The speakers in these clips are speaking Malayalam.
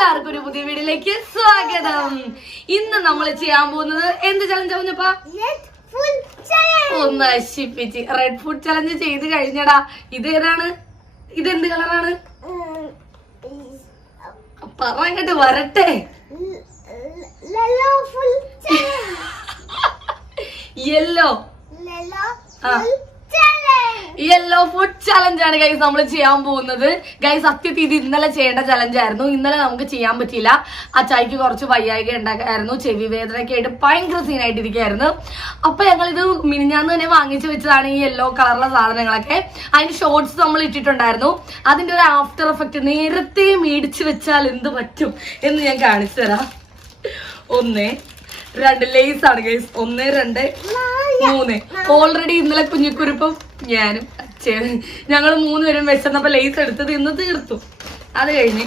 എല്ലാവർക്കും ഒരു പുതിയ വീഡിയോയിലേക്ക് സ്വാഗതം. ഇന്ന് നമ്മൾ ചെയ്യാൻ പോകുന്നത് എന്ത് ചലഞ്ച് ആവുന്നപ്പാ? ഒന്ന് നശിപ്പിച്ച് റെഡ് ഫുഡ് ചലഞ്ച് ചെയ്ത് കഴിഞ്ഞടാ. ഇതേതാണ്? ഇതെന്ത് കളറാണ്? പറഞ്ഞിട്ട് വരട്ടെ. യെല്ലോ യെല്ലോ ഫുഡ് ചലഞ്ച് ആണ് ഗൈസ് നമ്മൾ ചെയ്യാൻ പോകുന്നത്. ഗൈസ് സത്യത്തിൽ ഇത് ഇന്നലെ ചെയ്യേണ്ട ചലഞ്ച് ആയിരുന്നു. ഇന്നലെ നമുക്ക് ചെയ്യാൻ പറ്റിയില്ല. അച്ചായിക്ക് കുറച്ച് വയ്യായിക ഉണ്ടായിരുന്നു, ചെവി വേദനയൊക്കെ ആയിട്ട് ഭയങ്കര സീനായിട്ടിരിക്കുകയായിരുന്നു. അപ്പൊ ഞങ്ങളിത് മിനിഞ്ഞാന്ന് തന്നെ വാങ്ങിച്ചു വെച്ചതാണ് ഈ യെല്ലോ കളറുള്ള സാധനങ്ങളൊക്കെ. അതിന്റെ ഷോർട്സ് നമ്മൾ ഇട്ടിട്ടുണ്ടായിരുന്നു. അതിന്റെ ഒരു ആഫ്റ്റർ എഫക്ട് നേരത്തെ മേടിച്ചു വെച്ചാൽ എന്ത് പറ്റും എന്ന് ഞാൻ കാണിച്ചു തരാം. 1 2 ലേസ് ആണ് ഗൈസ്. 1 2 3. ഓൾറെഡി ഇന്നലെ കുഞ്ഞിക്കുരുപ്പം ഞാനും അച്ഛനും ഞങ്ങൾ 3 പേരും വെച്ചപ്പോ ലേസ് എടുത്തത് ഇന്ന് തീർത്തു. അത് കഴിഞ്ഞ്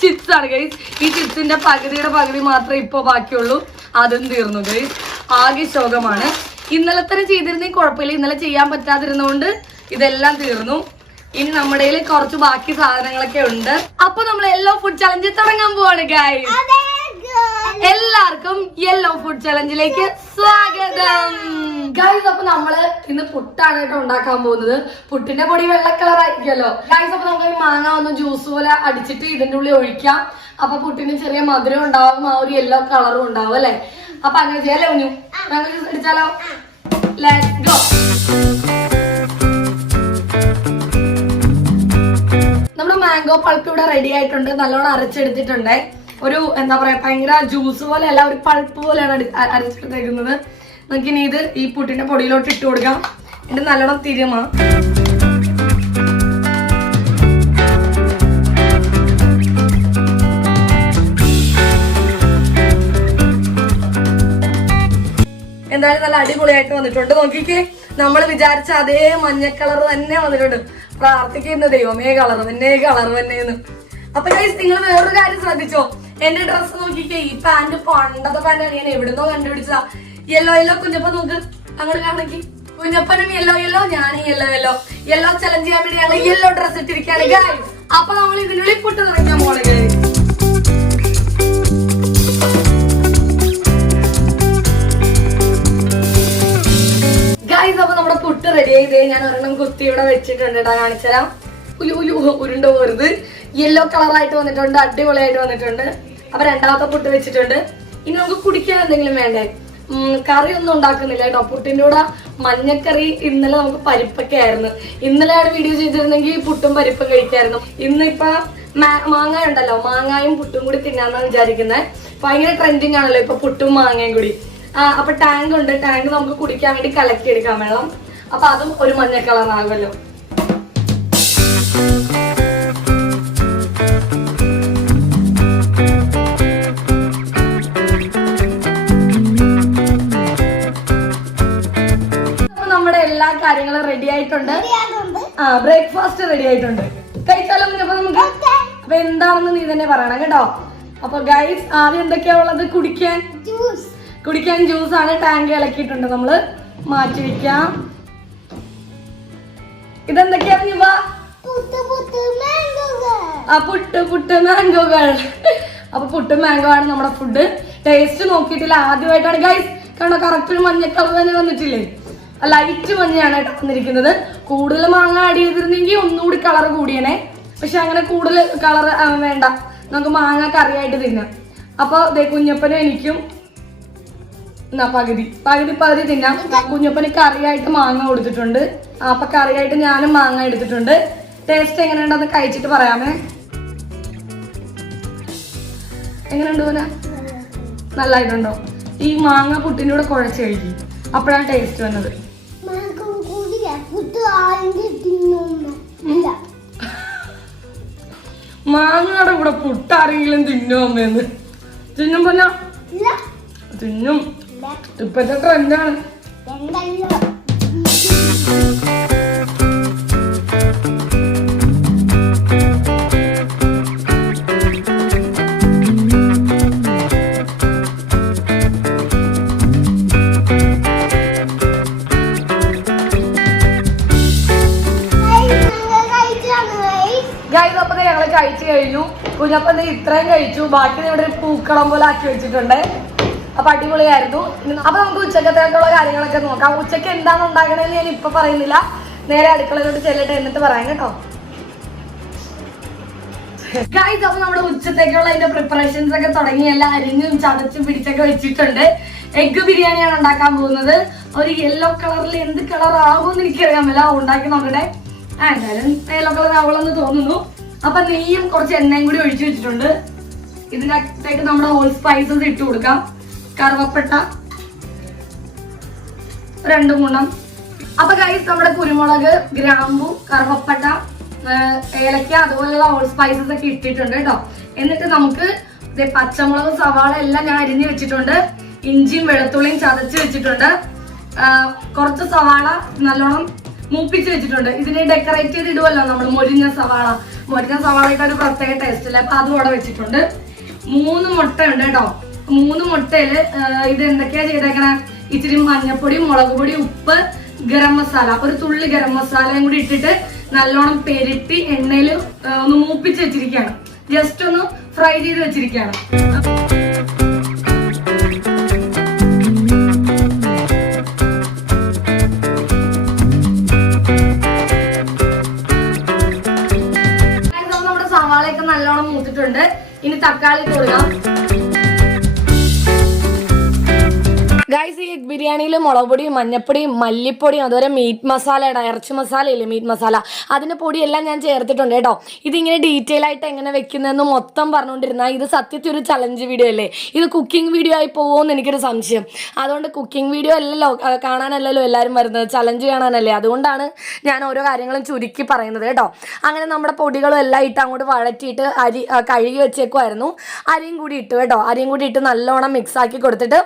ചിപ്സ് ആണ് ഗൈസ്. ഈ ചിപ്സിന്റെ പകുതിയുടെ പകുതി മാത്രമേ ഇപ്പൊ ബാക്കിയുള്ളൂ. അതും തീർന്നു ഗൈസ്. ആകെ ശോകമാണ്. ഇന്നലെ തന്നെ ചെയ്തിരുന്നെങ്കിൽ കുഴപ്പമില്ല. ഇന്നലെ ചെയ്യാൻ പറ്റാതിരുന്നോണ്ട് ഇതെല്ലാം തീർന്നു. ഇനി നമ്മുടെ കയ്യിൽ കുറച്ച് ബാക്കി സാധനങ്ങളൊക്കെ ഉണ്ട്. അപ്പൊ നമ്മൾ യെല്ലോ ഫുഡ് ചലഞ്ച് തുടങ്ങാൻ പോവാണ് ഗൈസ്. എല്ലാവർക്കും യെല്ലോ ഫുഡ് ചലഞ്ചിലേക്ക് സ്വാഗതം ഗൈസ്. അപ്പൊ നമ്മള് ഇന്ന് പുട്ടാണ് കേട്ടോ ഉണ്ടാക്കാൻ പോകുന്നത്. പുട്ടിന്റെ പൊടി വെള്ള കളർ ആയിരിക്കുമല്ലോ ഗൈസ്. അപ്പൊ നമുക്ക് മാങ്ങ ഒന്ന് ജ്യൂസ് പോലെ അടിച്ചിട്ട് ഇതിന്റെ ഉള്ളിൽ ഒഴിക്കാം. അപ്പൊ പുട്ടിന് ചെറിയ മധുരം ഉണ്ടാവും, ആ ഒരു യെല്ലോ കളറും ഉണ്ടാവും അല്ലെ. അപ്പൊ അങ്ങനെ ചെയ്യാലോ കുഞ്ഞു? മാങ്ങ ജ്യൂസ് അടിച്ചാലോ? Let's go. നമ്മുടെ മാംഗോ പൾപ്പ് ഇവിടെ റെഡി ആയിട്ടുണ്ട്. നല്ലോണം അരച്ചെടുത്തിട്ടുണ്ട്. ഒരു എന്താ പറയാ, ഭയങ്കര ജ്യൂസ് പോലെ അല്ല, ഒരു പൾപ്പ് പോലെയാണ് അരച്ചെടുത്തേക്കുന്നത്. നമുക്കിനി ഇത് ഈ പുട്ടിന്റെ പൊടിയിലോട്ട് ഇട്ട് കൊടുക്കാം. എന്നിട്ട് നല്ലോണം തിരുമാ. എന്തായാലും നല്ല അടിപൊളിയായിട്ട് വന്നിട്ടുണ്ട്. നോക്കിക്കേ, നമ്മൾ വിചാരിച്ച അതേ മഞ്ഞ കളർ തന്നെ വന്നിട്ടുണ്ട്. പ്രാർത്ഥിക്കുന്ന ദൈവമേ കളർ തന്നെയെന്ന്. അപ്പൊ ഗൈസ്, നിങ്ങൾ വേറൊരു കാര്യം ശ്രദ്ധിച്ചോ? എന്റെ ഡ്രസ്സ് നോക്കിക്കേ, ഈ പാന്റ് പണ്ടത്തെ പാന്റാണ്. ഞാൻ എവിടുന്നോ കണ്ടുപിടിച്ചതാ. യെല്ലോ കുഞ്ഞപ്പൻ നോക്ക്, അങ്ങോട്ട് കാണിക്ക്. കുഞ്ഞപ്പനും യെല്ലോ, ഞാനും യെല്ലോ ചലഞ്ച് ചെയ്യാൻ വേണ്ടി ഞങ്ങൾ യെല്ലോ ഡ്രസ് ഇട്ടിരിക്കുകയാണ് ഗൈസ്. അപ്പൊ നമ്മൾ ഇതിനുള്ളിൽ പുട്ട് നിറയ്ക്കാൻ പോണേ ഗൈസ്. അപ്പൊ നമ്മുടെ പുട്ട് റെഡി ആയത് ഞാൻ ഒരെണ്ണം കുത്തി ഇവിടെ വെച്ചിട്ടുണ്ട് കേട്ടോ. കാണിച്ചുതരാം. ഉരുണ്ട പോരുത്. യെല്ലോ കളറായിട്ട് വന്നിട്ടുണ്ട്, അടിപൊളിയായിട്ട് വന്നിട്ടുണ്ട്. അപ്പൊ രണ്ടാമത്തെ പുട്ട് വെച്ചിട്ടുണ്ട്. ഇനി നമുക്ക് കുടിക്കാൻ എന്തെങ്കിലും വേണ്ടേ? കറി ഒന്നും ഉണ്ടാക്കുന്നില്ല കേട്ടോ. പുട്ടിന്റെ കൂടെ മഞ്ഞക്കറി. ഇന്നലെ നമുക്ക് പരിപ്പൊക്കെ ആയിരുന്നു. ഇന്നലെയാണ് വീഡിയോ ചെയ്തിരുന്നെങ്കിൽ പുട്ടും പരിപ്പും കഴിക്കായിരുന്നു. ഇന്നിപ്പൊ മാങ്ങ ഉണ്ടല്ലോ, മാങ്ങായും പുട്ടും കൂടി തിന്നാന്നാണ് വിചാരിക്കുന്നത്. ഭയങ്കര ട്രെൻഡിങ് ആണല്ലോ ഇപ്പൊ പുട്ടും മാങ്ങയും കൂടി. അപ്പൊ ടാങ്ക് ഉണ്ട്. ടാങ്ക് നമുക്ക് കുടിക്കാൻ വേണ്ടി കലക്കി എടുക്കാൻ വെള്ളം. അപ്പൊ അതും ഒരു മഞ്ഞ കളറാകുമല്ലോ. എല്ലാ കാര്യങ്ങളും റെഡി ആയിട്ടുണ്ട്. ബ്രേക്ക്ഫാസ്റ്റ് റെഡി ആയിട്ടുണ്ട്. കഴിച്ചാലോ കുഞ്ഞപ്പോ നമുക്ക്? അപ്പൊ എന്താണെന്ന് നീ തന്നെ പറയണം കേട്ടോ. അപ്പൊ ഗൈസ്, ആദ്യം എന്തൊക്കെയാ ഉള്ളത്? കുടിക്കാൻ ജ്യൂസ് ആണ്. ടാങ്ക് ഇളക്കിയിട്ടുണ്ട്, നമ്മള് മാറ്റി വെക്കാം. ഇതെന്തൊക്കെയാ കുഞ്ഞപ്പാ? പുട്ട് മാംഗോകൾ. അപ്പൊ പുട്ട് മാംഗോ ആണ് നമ്മുടെ ഫുഡ്. ടേസ്റ്റ് നോക്കിയിട്ടില്ല, ആദ്യമായിട്ടാണ് ഗൈസ്. കണ്ടോ, കറക്റ്റ് ഒരു മഞ്ഞ കളർ തന്നെ വന്നിട്ടില്ലേ? ലൈറ്റ് മഞ്ഞയാണ് വന്നിരിക്കുന്നത്. കൂടുതൽ മാങ്ങ ആഡ് ചെയ്തിരുന്നെങ്കിൽ ഒന്നുകൂടി കളർ കൂടിയനെ. പക്ഷെ അങ്ങനെ കൂടുതൽ കളർ വേണ്ട, നമുക്ക് മാങ്ങ കറിയായിട്ട് തിന്നാം. അപ്പൊ കുഞ്ഞപ്പനും എനിക്കും പകുതി തിന്നാം. കുഞ്ഞപ്പന് കറിയായിട്ട് മാങ്ങ കൊടുത്തിട്ടുണ്ട്. അപ്പൊ കറിയായിട്ട് ഞാനും മാങ്ങ എടുത്തിട്ടുണ്ട്. ടേസ്റ്റ് എങ്ങനെയുണ്ടെന്ന് കഴിച്ചിട്ട് പറയാമേ. എങ്ങനെയുണ്ട് പോലെ? നല്ലതായിട്ടുണ്ടോ? ഈ മാങ്ങ പുട്ടിൻ്റെ കൂടെ കുഴച്ച് കഴിക്കും, അപ്പോഴാണ് ടേസ്റ്റ് വന്നത്. മാങ്ങയുടെ കൂടെ പുട്ടാരെങ്കിലും തിന്നോ അമ്മേന്ന്? തിന്നും പറഞ്ഞ തിന്നും. ഇപ്പത്തെ ട്രെൻഡാണ്. ഗൈസ്, അപ്പൊ ഞങ്ങൾ കഴിച്ചു കഴിഞ്ഞു. കഴിഞ്ഞു. കുഞ്ഞപ്പം ഇത്രയും കഴിച്ചു. ബാക്കി ഇവിടെ ഒരു പൂക്കളം പോലെ ആക്കി വെച്ചിട്ടുണ്ട്. അപ്പൊ അടിപൊളിയായിരുന്നു. അപ്പൊ നമുക്ക് ഉച്ചക്കത്തേക്കുള്ള കാര്യങ്ങളൊക്കെ നോക്കാം. ഉച്ചക്ക് എന്താണ് ഉണ്ടാക്കണതെന്ന് ഞാൻ ഇപ്പൊ പറയുന്നില്ല, നേരെ അടുക്കളയിലോട്ട് ചെല്ലട്ടെ, എന്നിട്ട് പറയാം കേട്ടോ. ഗൈസ്, അപ്പൊ നമ്മുടെ ഉച്ചത്തേക്കുള്ള അതിന്റെ പ്രിപ്പറേഷൻസ് ഒക്കെ തുടങ്ങി. എല്ലാം അരിഞ്ഞും ചതച്ചും പിടിച്ചൊക്കെ വെച്ചിട്ടുണ്ട്. എഗ് ബിരിയാണിയാണ് ഉണ്ടാക്കാൻ പോകുന്നത്. ഒരു യെല്ലോ കളറിൽ എന്ത് കളർ ആകുമെന്ന് എനിക്കറിയാമല്ല, ഉണ്ടാക്കി നോക്കട്ടെ. എന്തായാലും യെല്ലോ കളർ ആവുള്ളെന്ന് തോന്നുന്നു. അപ്പൊ നെയ്യും കുറച്ച് എണ്ണയും കൂടി ഒഴിച്ചു വെച്ചിട്ടുണ്ട്. ഇതിനകത്തേക്ക് നമ്മുടെ ഹോൾ സ്പൈസസ് ഇട്ട് കൊടുക്കാം. കറുവപ്പട്ട 2 മുണം. അപ്പൊ ഗൈസ്, നമ്മുടെ കുരുമുളക്, ഗ്രാമ്പു, കറുവപ്പട്ട, ഏലക്ക അതുപോലെയുള്ള ഹോൾ സ്പൈസസ് ഒക്കെ ഇട്ടിട്ടുണ്ട് കേട്ടോ. എന്നിട്ട് നമുക്ക് പച്ചമുളക്, സവാള എല്ലാം ഞാൻ അരിഞ്ഞു വെച്ചിട്ടുണ്ട്. ഇഞ്ചിയും വെളുത്തുള്ളിയും ചതച്ച് വെച്ചിട്ടുണ്ട്. കുറച്ച് സവാള നല്ലോണം മൂപ്പിച്ച് വെച്ചിട്ടുണ്ട്. ഇതിനെ ഡെക്കറേറ്റ് ചെയ്ത് ഇടുവല്ലോ നമ്മൾ, മൊരിഞ്ഞ സവാളയുടെ ഒരു പ്രത്യേക ടേസ്റ്റ് അല്ലേ, അപ്പൊ അതും അവിടെ വെച്ചിട്ടുണ്ട്. 3 മുട്ട ഉണ്ട് കേട്ടോ. 3 മുട്ടയില് ഇത് എന്തൊക്കെയാ ചെയ്തേക്കണേ, ഇച്ചിരി മഞ്ഞപ്പൊടി, മുളക് പൊടി, ഉപ്പ്, ഗരം മസാല, ഒരു തുള്ളി ഗരം മസാലയും കൂടി ഇട്ടിട്ട് നല്ലോണം പെരട്ടി എണ്ണയിൽ ഒന്ന് മൂപ്പിച്ച് വെച്ചിരിക്കുകയാണ്. ജസ്റ്റ് ഒന്ന് ഫ്രൈ ചെയ്ത് വെച്ചിരിക്കുകയാണ്. നമ്മുടെ സവാളയൊക്കെ നല്ലോണം മൂത്തിട്ടുണ്ട്. ഇനി തക്കാളി കൊടുക്കാം. ഗൈസ്, ഈ എഗ് ബിരിയാണിയിൽ മുളക് പൊടിയും മഞ്ഞപ്പൊടിയും മല്ലിപ്പൊടിയും അതുപോലെ മീറ്റ് മസാലയുടെ ഇറച്ചി മസാല ഇല്ലേ, മീറ്റ് മസാല, അതിൻ്റെ പൊടിയെല്ലാം ഞാൻ ചേർത്തിട്ടുണ്ട് കേട്ടോ. ഇതിങ്ങനെ ഡീറ്റെയിൽ ആയിട്ട് എങ്ങനെ വെക്കുന്നതെന്ന് മൊത്തം പറഞ്ഞുകൊണ്ടിരുന്നാൽ ഇത് സത്യത്തിൽ ഒരു ചലഞ്ച് വീഡിയോ അല്ലേ, ഇത് കുക്കിംഗ് വീഡിയോ ആയി പോകുമെന്ന് എനിക്കൊരു സംശയം. അതുകൊണ്ട് കുക്കിംഗ് വീഡിയോ അല്ലല്ലോ, കാണാനല്ലല്ലോ എല്ലാവരും വരുന്നത്, ചലഞ്ച് കാണാനല്ലേ. അതുകൊണ്ടാണ് ഞാൻ ഓരോ കാര്യങ്ങളും ചുരുക്കി പറയുന്നത് കേട്ടോ. അങ്ങനെ നമ്മുടെ പൊടികളും എല്ലാം ഇട്ട് അങ്ങോട്ട് വഴറ്റിയിട്ട് അരി കഴുകി വെച്ചേക്കുമായിരുന്നു. അരിയും കൂടി ഇട്ടു കേട്ടോ. അരിയും കൂടി ഇട്ട് നല്ലോണം മിക്സാക്കി കൊടുത്തിട്ട്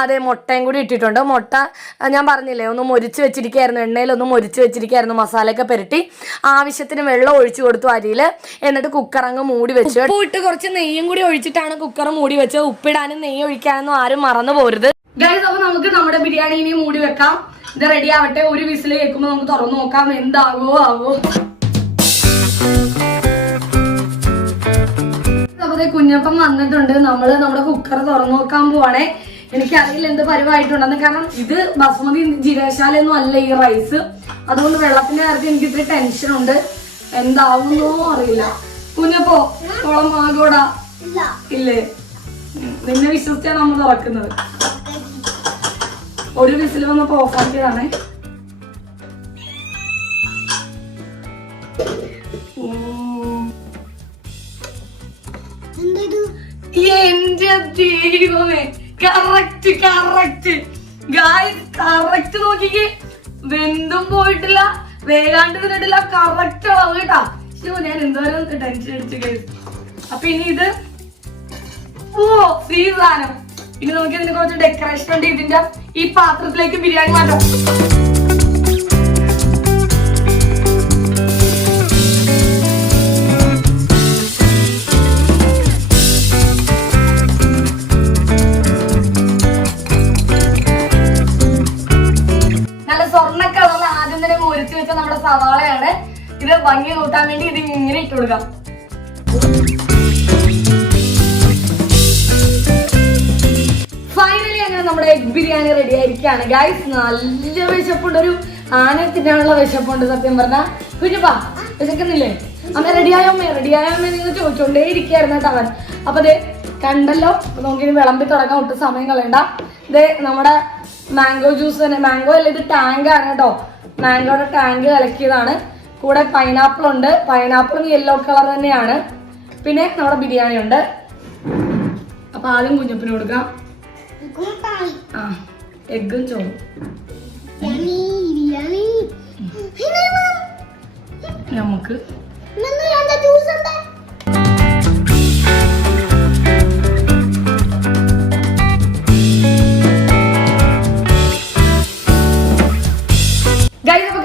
അതേ മുട്ടയും കൂടി ഇട്ടിട്ടുണ്ട്. മുട്ട ഞാൻ പറഞ്ഞില്ലേ, ഒന്ന് മൊരിച്ച് വെച്ചിരിക്കുകയായിരുന്നു, എണ്ണയിലൊന്ന് മൊരിച്ച് വെച്ചിരിക്കുകയായിരുന്നു. മസാലയൊക്കെ പുരട്ടി ആവശ്യത്തിന് വെള്ളം ഒഴിച്ചു കൊടുത്തു അരിയിൽ. എന്നിട്ട് കുക്കറങ്ങ് മൂടി വെച്ചു. ഉപ്പിട്ട് കുറച്ച് നെയ്യും കൂടി ഒഴിച്ചിട്ടാണ് കുക്കർ മൂടി വെച്ചത്. ഉപ്പിടാനും നെയ്യ് ഒഴിക്കാനൊന്നും ആരും മറന്നു പോരുത് ഗൈസ്. അപ്പൊ നമുക്ക് നമ്മുടെ ബിരിയാണി ഇനി മൂടി വെക്കാം. ഇത് റെഡി ആവട്ടെ. ഒരു വിസിൽ കേൾക്കുമ്പോൾ നമുക്ക് തുറന്നു നോക്കാം എന്താവോ. അപ്പൊ കുഞ്ഞപ്പം വന്നിട്ടുണ്ട്. നമ്മുടെ കുക്കർ തുറന്നു നോക്കാൻ പോവാണേ. എനിക്കറിയില്ല എന്ത് പരിവായിട്ടുണ്ടെന്ന്, കാരണം ഇത് ബസ്മതി ജീരകശാലയൊന്നും അല്ല ഈ റൈസ്. അതുകൊണ്ട് വെള്ളത്തിന്റെ കാര്യത്തിൽ എനിക്ക് ഇത്തിരി ടെൻഷനുണ്ട്. എന്താവുന്നോ അറിയില്ല. കുഞ്ഞപ്പോ കുളം ആകോടാ ഇല്ലേ, നിന്നെ വിശ്വസിച്ചാണ് നമ്മൾ തുറക്കുന്നത്. ഒരു വിസിൽ വന്നപ്പോ ഓഫാക്കിയതാണേ. എന്റെ ദൈവമേ, കറക്റ്റ് ഗായ്സ്, കറക്റ്റ് നോക്കിക്കേ. വെന്തും പോയിട്ടില്ല, വേഗാണ്ട് തിന്നിട്ടില്ല, കറക്റ്റ് അളവ് കേട്ടാ. ഞാൻ എന്തോരം ടെൻഷൻ അടിച്ചു ഗൈസ്. അപ്പൊ ഇനി ഇത് സാധനം ഇനി നമുക്ക് ഇതിന് കുറച്ച് ഡെക്കറേഷൻ ഉണ്ട്. ഇതിന്റെ ഈ പാത്രത്തിലേക്ക് ബിരിയാണി മാറ്റാം. നമ്മുടെ സവാളയാണ്. ഇത് ഭംഗി കൂട്ടാൻ വേണ്ടി ഇത് ഇങ്ങനെ ഇട്ട് കൊടുക്കാം. ഫൈനലി അങ്ങനെ നമ്മുടെ എഗ് ബിരിയാണി റെഡി ആയിരിക്കുകയാണ് ഗൈസ്. നല്ല വിശപ്പുണ്ട്, ഒരു ആന തിന്നാനുള്ള വിശപ്പുണ്ട് സത്യം പറഞ്ഞാ. കുഞ്ഞപ്പാ വിശക്കുന്നില്ലേ? അമ്മ റെഡിയായോമ്മേ നിങ്ങൾ ചോദിച്ചോണ്ടേ ഇരിക്കുകയായിരുന്നു കേട്ടോ അവൻ. അപ്പൊ അതെ കണ്ടല്ലോ, നമുക്കിനി വിളമ്പി തുടങ്ങാൻ ഒട്ടും സമയം കളയണ്ട. ഇത് നമ്മുടെ മാംഗോ ജ്യൂസ് തന്നെ, മാംഗോ അല്ല ഇത് ടാങ്ക് ആണ് കേട്ടോ. മാംഗോയുടെ ടാങ്ക് കലക്കിയതാണ്. കൂടെ പൈനാപ്പിൾ ഉണ്ട്. പൈനാപ്പിളും യെല്ലോ കളർ തന്നെയാണ്. പിന്നെ നമ്മുടെ ബിരിയാണി ഉണ്ട്. അപ്പൊ ആദ്യം കുഞ്ഞപ്പിന് കൊടുക്കാം. ആ എഗ്ഗും ചോറും. നമുക്ക്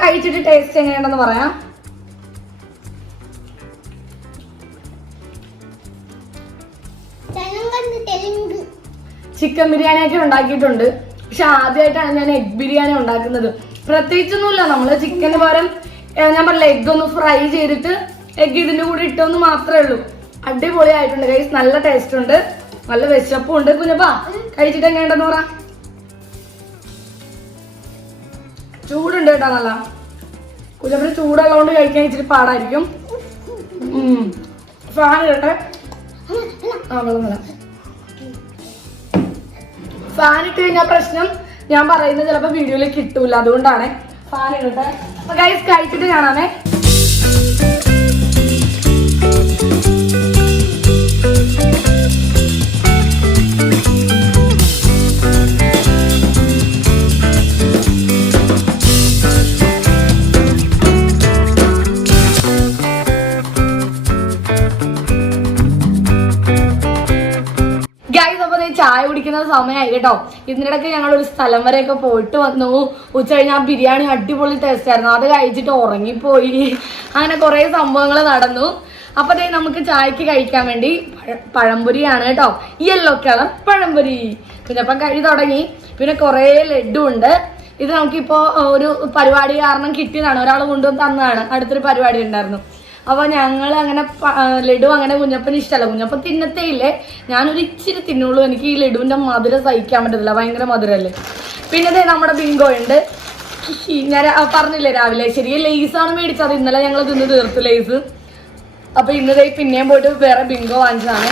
കഴിച്ചിട്ട് ടേസ്റ്റ് എങ്ങനെയുണ്ടെന്ന് പറയാം. ചിക്കൻ ബിരിയാണി ഒക്കെ ഉണ്ടാക്കിയിട്ടുണ്ട്, പക്ഷെ ആദ്യമായിട്ടാണ് ഞാൻ എഗ് ബിരിയാണി ഉണ്ടാക്കുന്നത്. പ്രത്യേകിച്ചൊന്നുമില്ല, നമ്മള് ചിക്കന് പകരം ഞാൻ പറഞ്ഞില്ല എഗ് ഒന്ന് ഫ്രൈ ചെയ്തിട്ട് എഗ് ഇതിന്റെ കൂടെ ഇട്ടൊന്ന് മാത്രമേ ഉള്ളൂ. അടിപൊളിയായിട്ടുണ്ട് ഗൈസ്, നല്ല ടേസ്റ്റ് ഉണ്ട്, നല്ല വിശപ്പും ഉണ്ട്. കുഞ്ഞപ്പാ കഴിച്ചിട്ട് എങ്ങനെയുണ്ടെന്ന് പറ. ചൂടുണ്ട് കേട്ടോ നല്ല. കുഞ്ഞപ്പന് ചൂടുള്ളതുകൊണ്ട് കഴിക്കാൻ ഇച്ചിരി പാടായിരിക്കും. ഫാൻ ഇടട്ടെ. ഫാൻ ഇട്ട് കഴിഞ്ഞാൽ പ്രശ്നം ഞാൻ പറയുന്നത് ചിലപ്പോൾ വീഡിയോയിൽ കിട്ടൂല, അതുകൊണ്ടാണ് ഫാൻ ഇടട്ടെ. അപ്പൊ ഗൈസ് കഴിച്ചിട്ട് കാണാമേ. ചായ കുടിക്കുന്ന സമയമായി കേട്ടോ. ഇതിനിടയ്ക്ക് ഞങ്ങൾ ഒരു സ്ഥലം വരെയൊക്കെ പോയിട്ട് വന്നു. ഉച്ച കഴിഞ്ഞാൽ ആ ബിരിയാണി അടിപൊളി ടേസ്റ്റ് ആയിരുന്നു, അത് കഴിച്ചിട്ട് ഉറങ്ങിപ്പോയി. അങ്ങനെ കുറെ സംഭവങ്ങൾ നടന്നു. അപ്പൊ ദേ നമുക്ക് ചായക്ക് കഴിക്കാൻ വേണ്ടി പഴംപൊരിയാണ് കേട്ടോ, യെല്ലോ കളർ പഴംപൊരി. പിന്നെ അപ്പം കഴി തുടങ്ങി. പിന്നെ കുറെ ലഡു ഉണ്ട്. ഇത് നമുക്കിപ്പോ ഒരു പരിപാടി കാരണം കിട്ടിയതാണ്, ഒരാൾ കൊണ്ടുവന്ന് തന്നതാണ്. അടുത്തൊരു പരിപാടി ഉണ്ടായിരുന്നു. അപ്പൊ ഞങ്ങൾ അങ്ങനെ ലഡു അങ്ങനെ കുഞ്ഞപ്പന് ഇഷ്ടമല്ല, കുഞ്ഞപ്പൻ തിന്നത്തേ ഇല്ലേ. ഞാനൊരു ഇച്ചിരി തിന്നുള്ളൂ, എനിക്ക് ഈ ലഡുവിന്റെ മധുരം സഹിക്കാൻ പറ്റത്തില്ല, ഭയങ്കര മധുരല്ലേ. പിന്നെ നമ്മുടെ ബിങ്കോ ഉണ്ട്. ഞാൻ പറഞ്ഞില്ലേ രാവിലെ, ശരി ലേസാണ് മേടിച്ചത്. ഇന്നലെ ഞങ്ങൾ തിന്ന് തീർത്തു ലേസ്. അപ്പൊ ഇന്നതേ പിന്നെയും പോയിട്ട് വേറെ ബിങ്കോ വാങ്ങിച്ചതാണ്.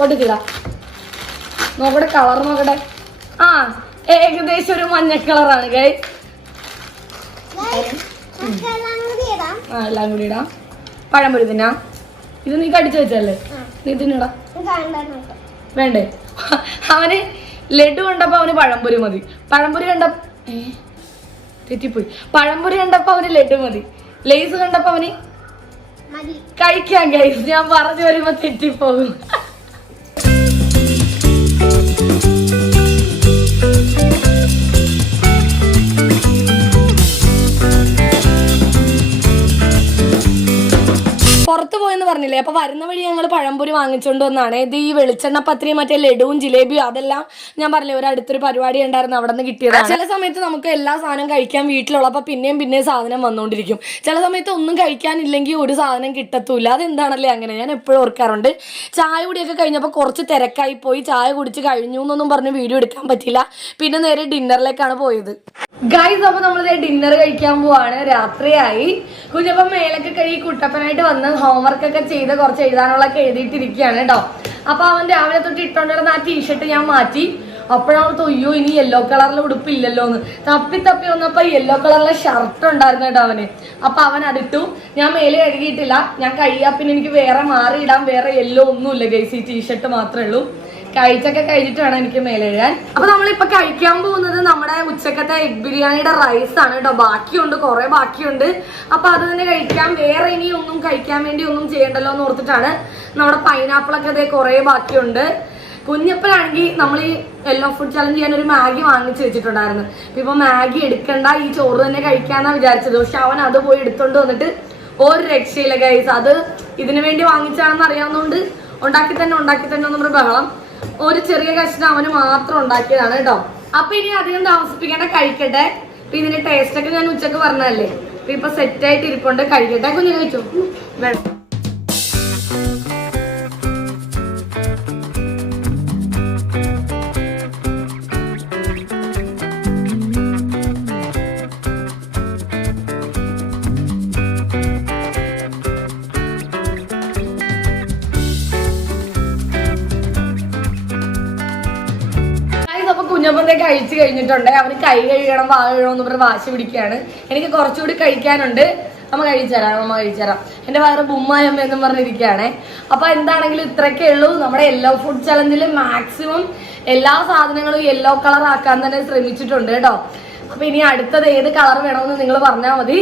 പൊട്ടിച്ചിടാ, നോക്കട്ടെ കളർ നോക്കട്ടെ. ആ ഏകദേശം ഒരു മഞ്ഞ കളറാണ് ഗൈ. എല്ലാം കൂടി ഇടാം. പഴംപൊരി തിന്നാ. ഇത് നീ കടിച്ചു വെച്ചല്ലേ, നീ തിന്നിടാ. വേണ്ടേ? അവന് ലഡു കണ്ടപ്പോ അവന് പഴംപൊരി മതി. പഴംപൊരി കണ്ട തെറ്റിപ്പോയി. പഴംപൊരി കണ്ടപ്പോ അവന് ലഡു മതി. ലേസ് കണ്ടപ്പോ അവന് കഴിക്കാൻ ഗൈസ്. ഞാൻ പറഞ്ഞു വരുമ്പോ തെറ്റിപ്പോകും. പുറത്ത് പോയെന്ന് പറഞ്ഞില്ലേ, അപ്പൊ വരുന്ന വഴി ഞങ്ങൾ പഴംപൊരി വാങ്ങിച്ചോണ്ട് വന്നാണ്. ഇത് ഈ വെളിച്ചെണ്ണ പത്രിയും മറ്റേ ലഡുവും ജിലേബിയും അതെല്ലാം ഞാൻ പറഞ്ഞില്ലേ ഒരു അടുത്തൊരു പരിപാടി ഉണ്ടായിരുന്നു, അവിടെ നിന്ന് കിട്ടിയതാണ്. ചില സമയത്ത് നമുക്ക് എല്ലാ സാധനം കഴിക്കാൻ വീട്ടിലുള്ളപ്പോൾ പിന്നെയും സാധനം വന്നുകൊണ്ടിരിക്കും. ചില സമയത്ത് ഒന്നും കഴിക്കാനില്ലെങ്കിൽ ഒരു സാധനം കിട്ടത്തൂല്ല. അതെന്താണല്ലേ അങ്ങനെ, ഞാൻ എപ്പോഴും ഓർക്കാറുണ്ട്. ചായ കുടിയൊക്കെ കഴിഞ്ഞപ്പോൾ കുറച്ച് തിരക്കായി പോയി. ചായ കുടിച്ച് കഴിഞ്ഞു എന്നൊന്നും പറഞ്ഞ് വീഡിയോ എടുക്കാൻ പറ്റില്ല. പിന്നെ നേരെ ഡിന്നറിലേക്കാണ് പോയത് ഗൈസ്. അപ്പൊ നമ്മൾ ഡിന്നർ കഴിക്കാൻ പോവാണ്. രാത്രിയായി. കുഞ്ഞപ്പം മേലൊക്കെ കഴുകി കുട്ടപ്പനായിട്ട് വന്ന് ഹോംവർക്കൊക്കെ ചെയ്ത് കുറച്ച് എഴുതാനുള്ളൊക്കെ എഴുതിയിട്ടിരിക്കുകയാണ് കേട്ടോ. അപ്പൊ അവൻ രാവിലെ തൊട്ട് ഇട്ടോണ്ടിരുന്ന ആ ടീഷർട്ട് ഞാൻ മാറ്റി. അപ്പോഴാണ് തൊയ്യോ ഇനി യെല്ലോ കളറിലെ ഉടുപ്പില്ലല്ലോ എന്ന് തപ്പി വന്നപ്പോ യെല്ലോ കളറിലെ ഷർട്ട് ഉണ്ടായിരുന്നു കേട്ടോ അവന്. അപ്പൊ അവൻ അതിട്ടു. ഞാൻ മേലെ കഴുകിയിട്ടില്ല. ഞാൻ കഴിയാ പിന്നെ എനിക്ക് വേറെ മാറിയിടാൻ വേറെ യെല്ലോ ഒന്നുമില്ല ഗൈസ്, ഈ ടീഷർട്ട് മാത്രമേ ഉള്ളൂ. കഴിച്ചൊക്കെ കഴിഞ്ഞിട്ട് വേണം എനിക്ക് മേലെ എഴുതാൻ. അപ്പൊ നമ്മളിപ്പൊ കഴിക്കാൻ പോകുന്നത് നമ്മുടെ ഉച്ചക്കത്തെ എഗ് ബിരിയാണിയുടെ റൈസ് ആണ് കേട്ടോ. ബാക്കിയുണ്ട്, കുറെ ബാക്കിയുണ്ട്. അപ്പൊ അത് തന്നെ കഴിക്കാം. വേറെ ഇനി ഒന്നും കഴിക്കാൻ വേണ്ടി ഒന്നും ചെയ്യണ്ടല്ലോ എന്ന് ഓർത്തിട്ടാണ്. നമ്മുടെ പൈനാപ്പിളൊക്കെ അതേ കുറെ ബാക്കിയുണ്ട്. കുഞ്ഞപ്പനാണെങ്കിൽ നമ്മൾ ഈ യെല്ലോ ഫുഡ് ചലഞ്ച് ചെയ്യാൻ ഒരു മാഗി വാങ്ങിച്ചു വെച്ചിട്ടുണ്ടായിരുന്നു. ഇപ്പൊ മാഗി എടുക്കണ്ട, ഈ ചോറ് തന്നെ കഴിക്കാന്നാ വിചാരിച്ചത്. പക്ഷെ അവൻ അത് പോയി എടുത്തോണ്ട് വന്നിട്ട് ഒരു രക്ഷയില്ല ഗൈസ്. അത് ഇതിനു വേണ്ടി വാങ്ങിച്ചാണെന്ന് അറിയാവുന്നതുകൊണ്ട് ഉണ്ടാക്കി തന്നെ നമ്മുടെ ബഹളം. ഒരു ചെറിയ കഷ്ണം അവന് മാത്രം ഉണ്ടാക്കിയതാണ് കേട്ടോ. അപ്പൊ ഇനി അധികം താമസിപ്പിക്കേണ്ട, കഴിക്കട്ടെ. അപ്പൊ ഇതിന്റെ ടേസ്റ്റ് ഒക്കെ ഞാൻ ഉച്ചക്ക് പറഞ്ഞതല്ലേ. ഇപ്പൊ സെറ്റ് ആയിട്ട് ഇരിപ്പുണ്ട്. കഴിക്കട്ടെ. കുഞ്ഞു കഴിച്ചു വേണം. കുഞ്ഞപ്പത്തെ കഴിച്ചു കഴിഞ്ഞിട്ടുണ്ട്. അവന് കൈ കഴുകണം, വാ കഴുകണം എന്ന് പറഞ്ഞ് വാശി പിടിക്കുകയാണ്. എനിക്ക് കുറച്ചുകൂടി കഴിക്കാനുണ്ട്. അമ്മ കഴിച്ചുതരാം. എന്റെ വയറ് ബുമ്മായമ്മ എന്നും പറഞ്ഞിരിക്കുകയാണേ. അപ്പൊ എന്താണെങ്കിലും ഇത്രയൊക്കെ ഉള്ളൂ. നമ്മുടെ യെല്ലോ ഫുഡ് ചലഞ്ചിൽ മാക്സിമം എല്ലാ സാധനങ്ങളും യെല്ലോ കളർ ആക്കാൻ തന്നെ ശ്രമിച്ചിട്ടുണ്ട് കേട്ടോ. അപ്പൊ ഇനി അടുത്തത് ഏത് കളർ വേണമെന്ന് നിങ്ങൾ പറഞ്ഞാൽ മതി.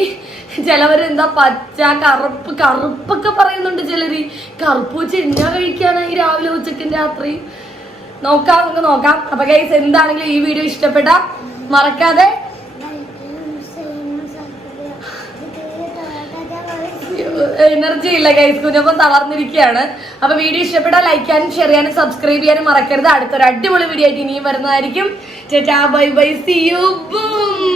ചിലവര് എന്താ പച്ച, കറുപ്പൊക്കെ പറയുന്നുണ്ട്. ചിലര് കറുപ്പ് ചെഞ്ഞ കഴിക്കാനായി രാവിലെ ഉച്ചക്കും രാത്രി. നോക്കാം. അപ്പൊ ഗൈസ് എന്താണെങ്കിലും ഈ വീഡിയോ ഇഷ്ടപ്പെട്ട മറക്കാതെ എനർജി ഇല്ല ഗൈസ്, കുഞ്ഞപ്പം തളർന്നിരിക്കുകയാണ്. അപ്പൊ വീഡിയോ ഇഷ്ടപ്പെട്ടാൽ ലൈക്ക് ചെയ്യാനും ഷെയർ ചെയ്യാനും സബ്സ്ക്രൈബ് ചെയ്യാനും മറക്കരുത്. അടുത്തൊരു അടിപൊളി വീഡിയോ ആയിട്ട് ഇനിയും വരുന്നതായിരിക്കും. Bye bye, see you, boom.